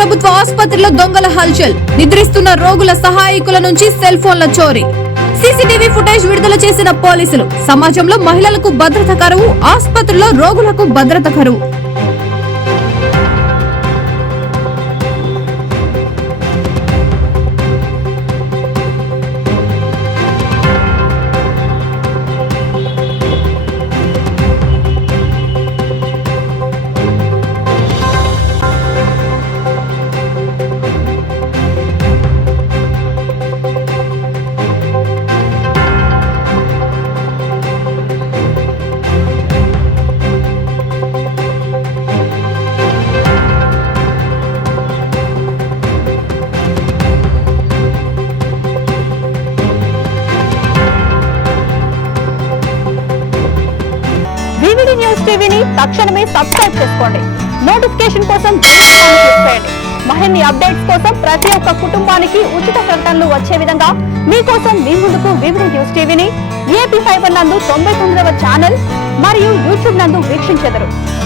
ప్రభుత్వ ఆసుపత్రిలో దొంగల హల్చల్. నిద్రిస్తున్న రోగుల సహాయకుల నుంచి సెల్ ఫోన్ల చోరీ. సీసీటీవీ ఫుటేజ్ విడుదల చేసిన పోలీసులు. సమాజంలో మహిళలకు భద్రత కరువు, ఆసుపత్రిలో రోగులకు భద్రత కరువు. వివిడి న్యూస్ టీవీని తక్షణమే సబ్స్క్రైబ్ చేసుకోండి. నోటిఫికేషన్ కోసం క్లిక్ చేయండి. మరిన్ని అప్డేట్స్ కోసం ప్రతి ఒక్క కుటుంబానికి ఉచిత ప్రకటనలు వచ్చే విధంగా మీకోసం మీ ముందుకు వివిడి న్యూస్ టీవీని ఏపీ ఫైబర్ నందు 99వ ఛానల్ మరియు యూట్యూబ్ నందు వీక్షించెదరు.